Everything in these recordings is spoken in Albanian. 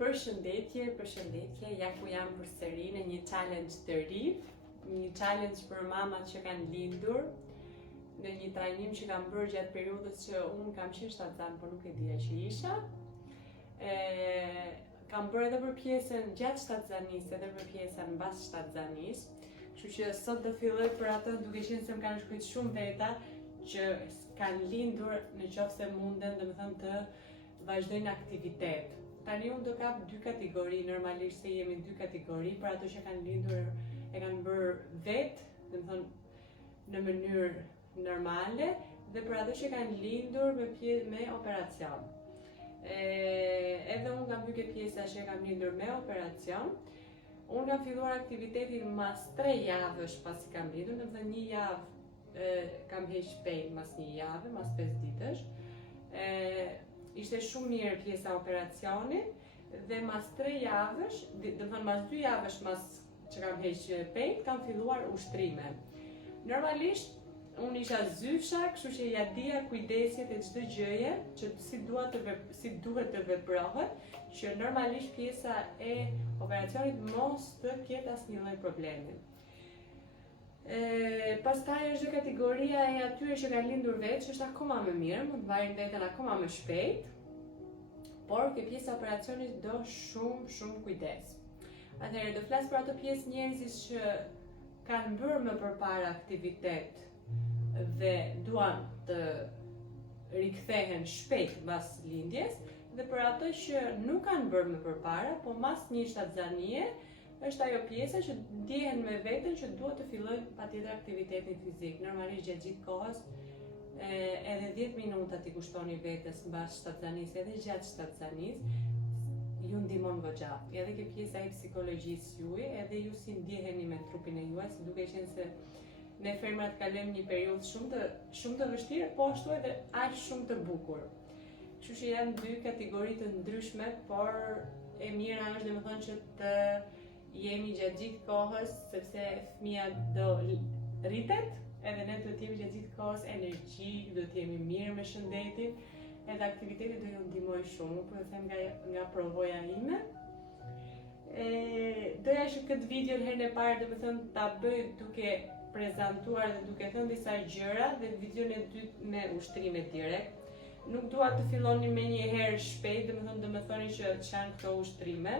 Përshëndetje, ja ku jam përsëri në një challenge të ri, një challenge për mamat që kanë lindur, në një trajnim që kam bërë gjatë periudhës që unë kam qenë shtatzan, por nuk e dija që isha. Kam bërë edhe për pjesën gjatë shtatzanisë, edhe për pjesën mbas shtatzanisë, kështu që sot do filloj për ato duke qenë se më kanë shkruajtur shumë veta që kanë lindur në qoftë se munden, domethënë të vazhdojnë aktivitet. Tani unë do kap dy kategori, normalisht se jemi dy kategori, për ato që kanë lindur e kanë bërë vetë, domethënë në mënyrë normale, dhe për ato që kanë lindur me operacion. Edhe unë kam dy pjesa që kam lindur me operacion. Unë kam filluar aktivitetin mas 3 javësh pasi kam lindur, domethënë një javë kam heq shpejt mas një javë, mas 5 ditësh. Ishte shumë mirë pjesa operacionit dhe mas 3 javësh, domethënë mas 2 javësh mas që kam heq shpejt, kam filluar ushtrime. Normalisht unë isha zyfsha, kështu që ja dija kujdesjet e çdo gjëje, që si duhet të veprohet, që normalisht pjesa e operacionit mos të ketë asnjë lloj problemi. Pastaj është kategoria e atyre që kanë lindur vetë, që është akoma më mirë, mund të marrin veten akoma më shpejt, por ke pjesa e operacionit do shumë kujdes. Atëherë do flas për ato pjesë njerëzish që kanë bërë më përpara aktivitet dhe duan të rikthehen shpejt mbas lindjes, dhe për ato që nuk kanë bërë më përpara, po mas një shtatzanie, është ajo pjesa që ndjehen me veten që duhet të fillojnë patjetër aktivitetin fizik. Normalisht gjatë gjithë kohës, edhe 10 minuta t'i kushtoni vetes mbas shtatzanisë, edhe gjatë shtatzanisë, ju ndihmon goxha. Edhe kjo pjesa e psikologjisë juaj, edhe ju si ndjeheni me trupin e juaj, si duke qenë se ne femrat kalojmë një periudhë shumë të vështirë, po ashtu edhe aq shumë të bukur. Kështu që janë dy kategori të ndryshme, por e mira është domethënë që të jemi gjatë gjithë kohës, sepse fëmia do rritet, edhe ne do të jemi gjatë gjithë kohës energjik, do të jemi mirë me shëndetin, edhe aktiviteti do ju ndihmoj shumë, po e them nga provoja ime. Doja që këtë video herën e parë domethënë ta bëj duke prezantuar dhe duke thënë disa gjëra, dhe videon e dytë me ushtrime direkt. Nuk dua të filloni me një herë shpejt, do më thoni që janë këto ushtrime.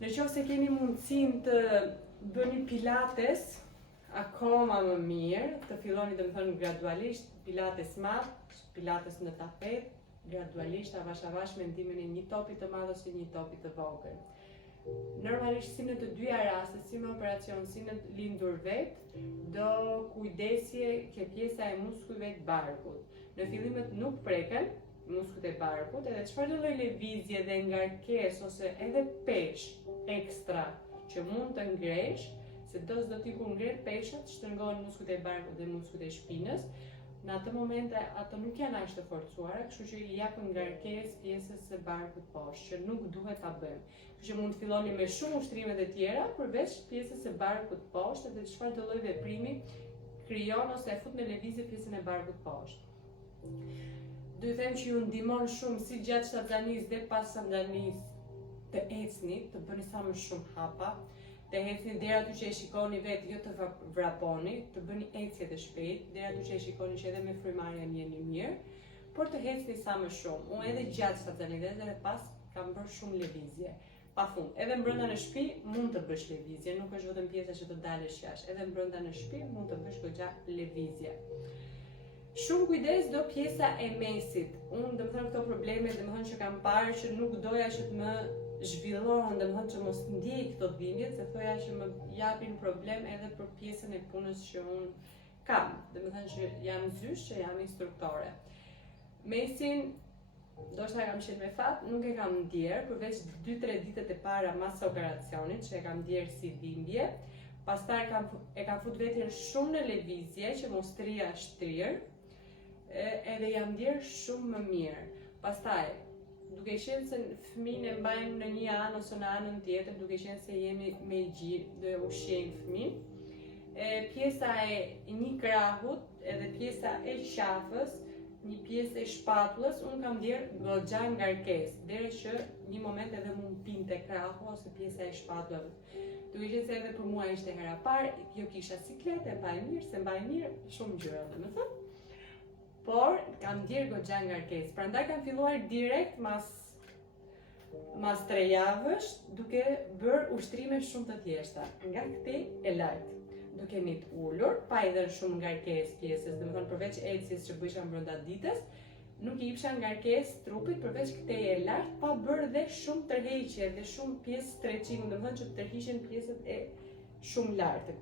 Në qoftë se keni mundësinë të bëni pilates, akoma më mirë, të filloni gradualisht, pilates madh, pilates në tapet, gradualisht, avash me ndihmën e një topi të madh ose një topi të vogël. Normalisht si në të dyja rastet, si me operacion, si në lindur vetë, do kujdesje ke pjesa e muskujve të barkut. Në fillimet nuk preken muskujt e barkut, edhe çfarëdo lloj lëvizje dhe ngarkesë ose edhe peshë ekstra që mund të ngresh, se do t'i ku ngret peshat, shtrëngohen muskujt e barkut dhe muskujt e shpinës. Në atë momente ato nuk janë aq të forcuara, kështu që i japën ngarkesë pjesës së barkut poshtë, që nuk duhet ta bëjmë. Kështu që mund të filloni me shumë ushtrime të tjera, përveç pjesës së barkut poshtë, dhe çfarëdo lloj veprimi krijon ose e fut në lëvizje pjesën e barkut poshtë. Do të them që ju ndihmon shumë si gjatë shtatzanisë dhe pas shtatzanisë të ecni, të bëni sa më shumë hapa, të ecni deri aty që e shikoni vetë, jo të vraponi, të bëni ecje të shpejt, deri aty që e shikoni që edhe me frymarrje jeni mirë, por të ecni sa më shumë. Unë edhe gjatë shtatzanisë dhe pas kam bërë shumë lëvizje. Pafund, edhe brenda në shtëpi mund të bësh lëvizje, nuk është vetëm pjesa që të dalësh jashtë, edhe brenda në shtëpi mund të bësh goxha lëvizje. Shumë kujdes do pjesa e mesit. Unë domethënë këto probleme domethënë që kam parë që nuk doja që të më zhvillohen, domethënë që mos ndjej këto dhimbje, se thoja që më japin problem edhe për pjesën e punës që unë kam. Domethënë që jam zysh, që jam instruktore. Mesin ndoshta kam qenë me fat, nuk e kam ndjer, përveç 2-3 ditët e para mas operacionit që e kam ndjer si dhimbje. Pastaj e kam fut veten shumë në lëvizje që mos rria shtrirë, edhe jam ndjer shumë më mirë. Pastaj, duke qenë se fëmijën e mbajmë në një anë ose në anën tjetër, duke qenë se jemi me gjirë dhe ushqejmë fëmijën, pjesa e një krahut edhe pjesa e qafës një pjesë e shpatullës, unë kam ndjerë goxha ngarkesë, deri që një moment edhe mund pinte krahu ose pjesa e shpatullës. Duke qenë se edhe për mua ishte hera parë, jo kisha sikletë, e mbaj mirë, se mbaj mirë, shumë gjëra domethënë. Por kam ndjerë goxha ngarkesë, prandaj kam filluar direkt mas 3 javësh duke bërë ushtrime shumë të thjeshta, nga këtej e lartë. Duke njët ullur, pa i dhënë shumë ngarkesë pjesës, domethënë përveç ecjes që bëjsha brenda ditës, nuk i jepsha ngarkesë trupit përveç këtej e lartë, pa bërë dhe shumë tërheqje dhe shumë pjesë stretching, domethënë që të tërhiqen pjesët e shumë lartë.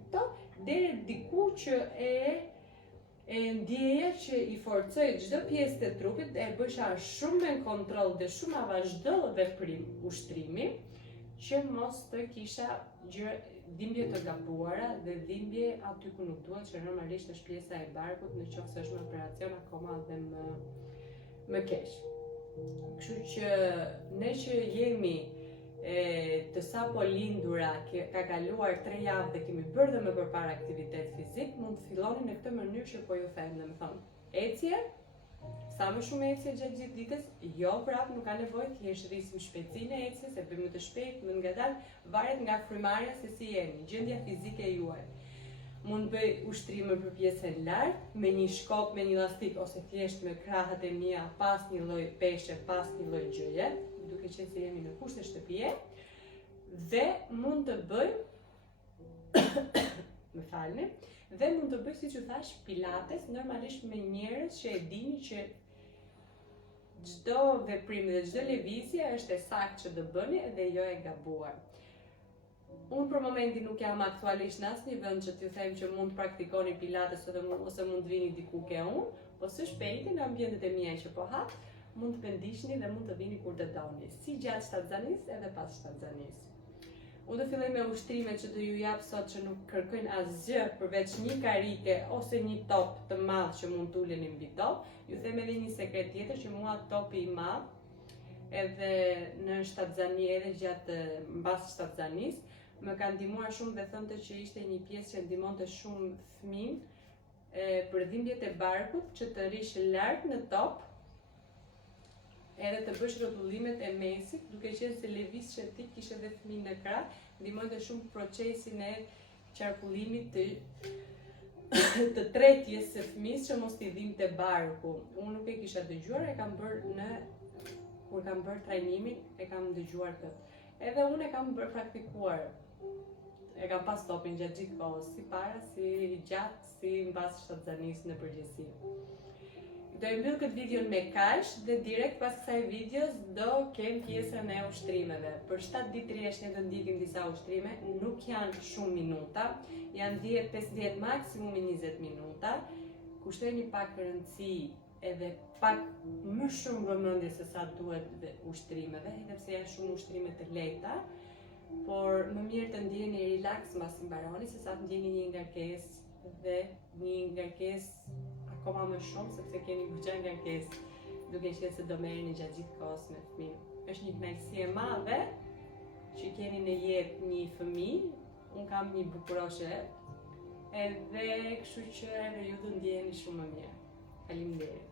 Deri diku që e ndjeja që i forcoj çdo pjesë të trupit, e bësha shumë me kontroll dhe shumë a vazhdo veprim ushtrimi, që mos të kisha dhimbje të gabuara dhe dhimbje aty ku nuk duhet, që normalisht është pjesa e barkut, në qoftë se është në operacion akoma dhe më keq. Kështu që ne që jemi të sapo lindura, ka kaluar 3 javë dhe kemi bërë dhe më përpara aktivitet fizik, mund të filloni në këtë mënyrë që po ju them, domethënë ecje, sa më shumë ecje gjatë gjithë ditës, jo prap nuk ka nevojë, thjesht rrisim shpejtësinë e ecjes, e bëjmë të shpejt, më ngadalë, varet nga frymarrja se si jeni, gjendja fizike juaj. Mund bëj ushtrime për pjesën lartë, me një shkop, me një lastik, ose thjesht me krahët e mia pas një lloj peshe, pas një lloj gjëje, duke qenë se jemi në kushte shtëpie, dhe mund të bëj më falni, dhe mund të bëj, siç u thash, pilates, normalisht me njerëz që e dini që çdo veprim dhe çdo lëvizje është e saktë që do bëni dhe jo e gabuar. Unë për momentin nuk jam aktualisht në asnjë vend që t'ju them që mund të praktikoni pilates ose mund të vini diku ke unë, po së shpejti në ambientet e mia që po hap, mund të pendishni dhe mund të vini kur të doni, si gjatë shtatzanisë edhe pas shtatzanisë. Unë do filloj me ushtrimet që do ju jap sot që nuk kërkojnë asgjë përveç një karike ose një top të madh që mund t'uleni mbi top. Ju them edhe një sekret tjetër që mua topi i madh edhe në shtatzani edhe gjatë mbas shtatzanisë më ka ndihmuar shumë dhe thonte që ishte një pjesë që ndihmonte shumë fëmijën për dhimbjet e barkut që të rish lart në top edhe të bësh rrotullimet e mesit, duke qenë se lëviz që ti kishe dhe fëmijë në krah, ndihmonte shumë procesin e qarkullimit të tretjes së fëmijës që mos t'i dhimbte barku. Unë nuk e kisha dëgjuar, e kam bërë kur kam bërë trajnimin, e kam dëgjuar këtë. Edhe unë e kam bërë praktikuar. E kam pas topin gjatë gjithë kohës, si para, si gjatë, si mbas shtatzanisë në përgjithësi. Do e mbyll këtë video me kaq dhe direkt pas kësaj videos do kem pjesën e ushtrimeve. Për 7 ditë rresht ne do ndiqim disa ushtrime, nuk janë shumë minuta, janë 10-15 maksimum 20 minuta. Kushtojeni pak rëndësi edhe pak më shumë vëmendje se sa duhet ushtrimeve, edhe pse janë shumë ushtrime të lehta, por më mirë të ndjeni relax mbas i mbaroni se sa të ndjeni një ngarkesë dhe një ngarkesë akoma më shumë sepse keni goxha ngarkesë, duke qenë se do merreni gjatë gjithë kohës me fëmijë. Është një kënaqësi e madhe që keni në jetë një fëmijë, unë kam një bukuroshe, edhe kështu që edhe ju do ndjeheni shumë më mirë. Faleminderit.